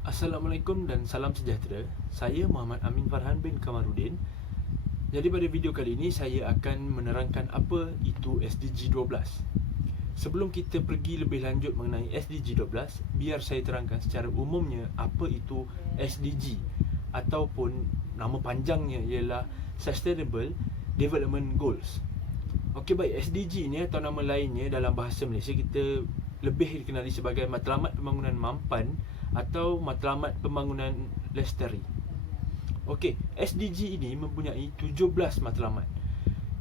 Assalamualaikum dan salam sejahtera. Saya Muhammad Amin Farhan bin Kamarudin. Jadi pada video kali ini saya akan menerangkan apa itu SDG 12. Sebelum kita pergi lebih lanjut mengenai SDG 12, biar saya terangkan secara umumnya apa itu SDG ataupun nama panjangnya ialah Sustainable Development Goals. Okey, baik, SDG ni atau nama lainnya dalam bahasa Malaysia kita lebih dikenali sebagai Matlamat Pembangunan Mampan atau Matlamat Pembangunan Lestari. Okey, SDG ini mempunyai 17 matlamat.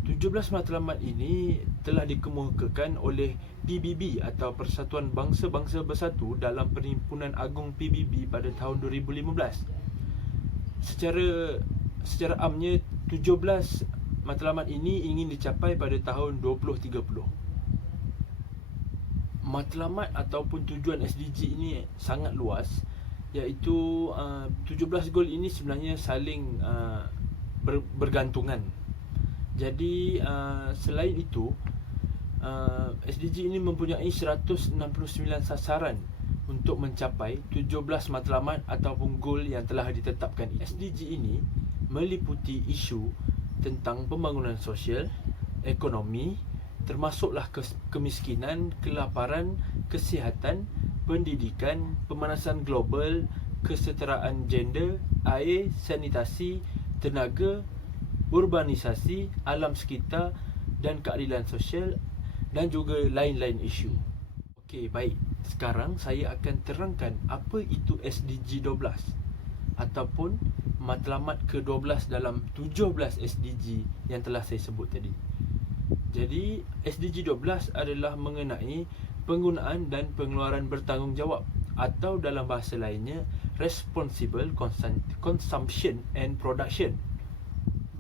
17 matlamat ini telah dikemukakan oleh PBB atau Persatuan Bangsa-Bangsa Bersatu dalam Perhimpunan Agung PBB pada tahun 2015. Secara amnya 17 matlamat ini ingin dicapai pada tahun 2030. Matlamat ataupun tujuan SDG ini sangat luas, iaitu 17 goal ini sebenarnya saling bergantungan. Jadi selain itu SDG ini mempunyai 169 sasaran untuk mencapai 17 matlamat ataupun goal yang telah ditetapkan. SDG ini meliputi isu tentang pembangunan sosial, ekonomi, termasuklah kemiskinan, kelaparan, kesihatan, pendidikan, pemanasan global, kesetaraan gender, air, sanitasi, tenaga, urbanisasi, alam sekitar dan keadilan sosial dan juga lain-lain isu. Okey, baik. Sekarang saya akan terangkan apa itu SDG 12 ataupun matlamat ke-12 dalam 17 SDG yang telah saya sebut tadi. Jadi SDG 12 adalah mengenai penggunaan dan pengeluaran bertanggungjawab atau dalam bahasa lainnya Responsible Consumption and Production.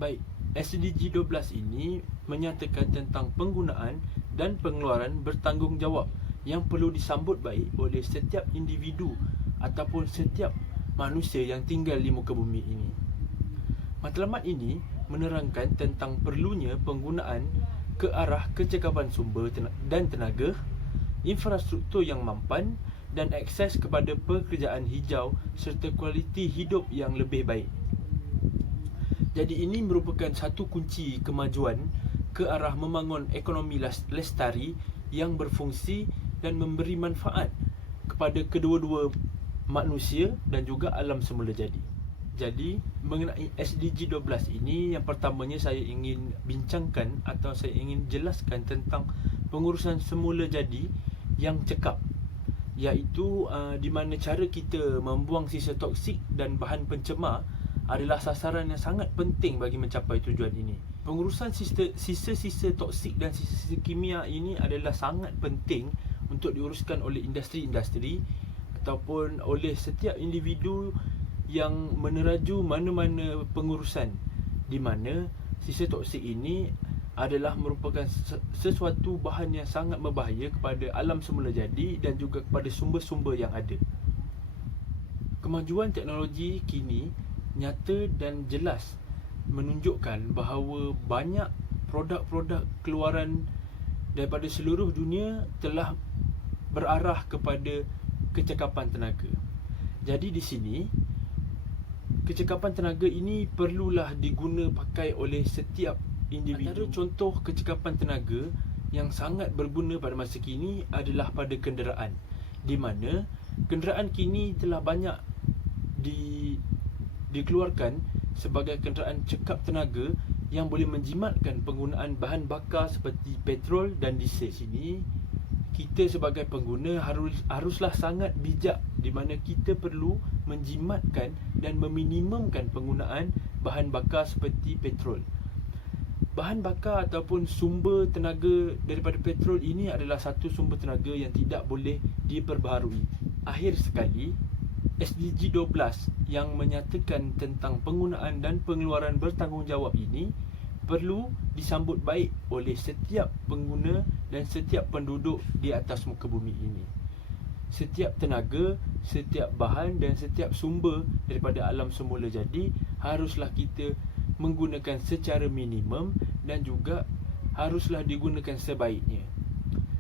Baik, SDG 12 ini menyatakan tentang penggunaan dan pengeluaran bertanggungjawab yang perlu disambut baik oleh setiap individu ataupun setiap manusia yang tinggal di muka bumi ini. Matlamat ini menerangkan tentang perlunya penggunaan ke arah kecekapan sumber dan tenaga, infrastruktur yang mampan dan akses kepada pekerjaan hijau serta kualiti hidup yang lebih baik. Jadi ini merupakan satu kunci kemajuan ke arah membangun ekonomi lestari yang berfungsi dan memberi manfaat kepada kedua-dua manusia dan juga alam semula jadi. Jadi mengenai SDG 12 ini, yang pertamanya saya ingin bincangkan atau saya ingin jelaskan tentang pengurusan semula jadi yang cekap, iaitu di mana cara kita membuang sisa toksik dan bahan pencemar adalah sasaran yang sangat penting bagi mencapai tujuan ini. Pengurusan sisa-sisa toksik dan sisa-sisa kimia ini adalah sangat penting untuk diuruskan oleh industri-industri ataupun oleh setiap individu yang meneraju mana-mana pengurusan, di mana sisa toksik ini adalah merupakan sesuatu bahan yang sangat berbahaya kepada alam semula jadi dan juga kepada sumber-sumber yang ada. Kemajuan teknologi kini nyata dan jelas menunjukkan bahawa banyak produk-produk keluaran daripada seluruh dunia telah berarah kepada kecekapan tenaga. Jadi di sini kecekapan tenaga ini perlulah diguna pakai oleh setiap individu. Antara contoh kecekapan tenaga yang sangat berguna pada masa kini adalah pada kenderaan, di mana kenderaan kini telah banyak dikeluarkan sebagai kenderaan cekap tenaga yang boleh menjimatkan penggunaan bahan bakar seperti petrol dan diesel. Sini kita sebagai pengguna haruslah sangat bijak, di mana kita perlu menjimatkan dan meminimumkan penggunaan bahan bakar seperti petrol. Bahan bakar ataupun sumber tenaga daripada petrol ini adalah satu sumber tenaga yang tidak boleh diperbaharui. Akhir sekali, SDG 12 yang menyatakan tentang penggunaan dan pengeluaran bertanggungjawab ini perlu disambut baik oleh setiap pengguna dan setiap penduduk di atas muka bumi ini. Setiap tenaga, setiap bahan dan setiap sumber daripada alam semula jadi haruslah kita menggunakan secara minimum dan juga haruslah digunakan sebaiknya.